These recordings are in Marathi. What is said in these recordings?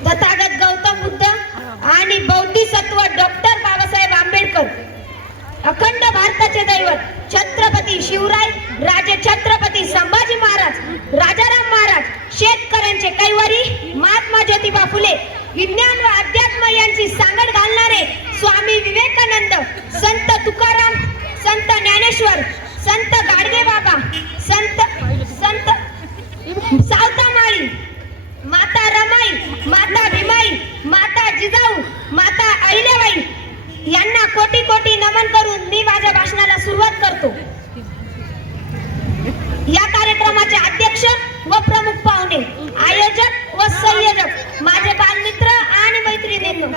तथागत गौतम बुद्ध आणि बोधिसत्व डॉक्टर बाबासाहेब आंबेडकर, अखंड भारताचे दैवत छत्रपती शिवराय राजे छत्रपती संभाजी महाराज, राजाराम महाराज, शेतकऱ्यांचे कैवारी महात्मा ज्योतिबा फुले, विज्ञान व अध्यात्म यांची सांगड घालणारे स्वामी विवेकानंद, संत तुकाराम, संत ज्ञानेश्वर, संत गाडगे बाबा, संत सावतामाळी, माता रमाई, माता भीमाई, माता जिजाऊ, माता अहिल्याबाई यांना कोटी कोटी नमन करून मी माझ्या भाषणाला सुरुवात करतो. या कार्यक्रमाचे अध्यक्ष व प्रमुख पाहुणे, आयोजक व संयोजक, माझे बालमित्र आणि मैत्रिणींनो,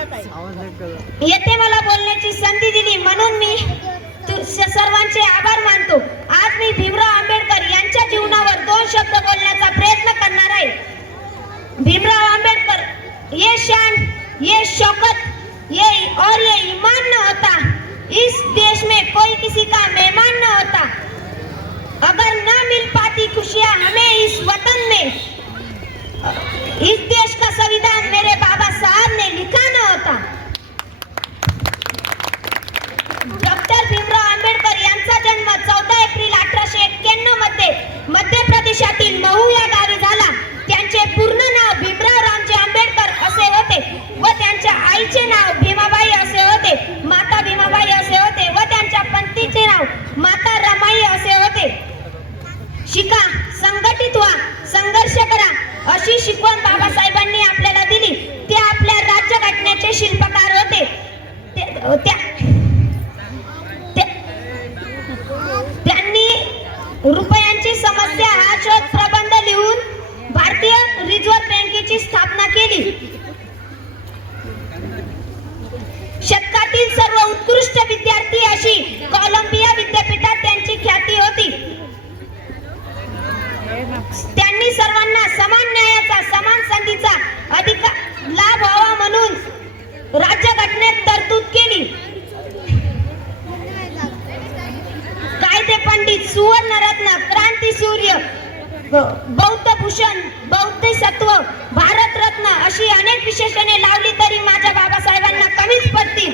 येथे मला बोलण्याची संधी दिली म्हणून मी सर्वांचे आभार मानतो. आज मी भीमराव आंबेडकर यांच्या जीवनावर 2 शब्द बोलण्याचा प्रयत्न करणार आहे. भीमराव आंबेडकर, ये शान, ये शौकत, ये और ये ईमान न होता, इस देश में कोई किसी का मेहमान न होता. अगर न मिल पाती खुशियां हमें इस वतन में, इस देश का संविधान मेरे बाबा साहब ने लिखा न होता. डॉक्टर भीमराव आंबेडकर यांचा जन्म 14 एप्रिल 1891 मध्ये मध्य प्रदेशातील महू या गावी झाला. त्यांचे पूर्ण नाव भीमराव रामजी आंबेडकर असे होते व त्यांच्या आईचे नाव भीमाबाई असे होते, माता भीमाबाई असे होते व त्यांच्या पत्नीचे नाव माता रमाई असे होते. शिका, संघटित व्हा, संघर्ष करा अशी शिकवण बाबासाहेबांनी आपल्याला दिली. ते आपल्या राज्यघटनेचे शिल्पकार होते. त्यांनी रुपयांची समस्या हा शोध प्रबंध लिहून भारतीय रिझर्व्ह बँकेची स्थापना केली. शतकातील सर्व उत्कृष्ट विद्यार्थी अशी कोलंबिया विद्यापीठात त्यांची ख्याती होती. त्यांनी सर्वांना समान न्यायाचा, समान संधीचा अधिकार लाभ व्हावा म्हणून राज्यघटनेत तरतूद केली. कायदे पंडित, सुवर्णरत्न, क्रांती सूर्य, बौद्ध भूषण, बोधिसत्व, भारतरत्न अशी अनेक विशेषणे लावली तरी माझ्या बाबासाहेबांना कमीच पडतील.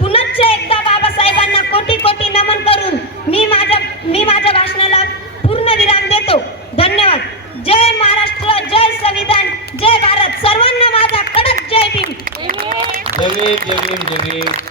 पुनश्च एकदा बाबासाहेबांना कोटी कोटी नमन करून मी माझ्या भाषणाला पूर्ण विराम देतो. धन्यवाद. जय महाराष्ट्र, जय संविधान, जय भारत. सर्वांना माझा कडक जय भीम. जय भीम, जय भीम, जय भीम.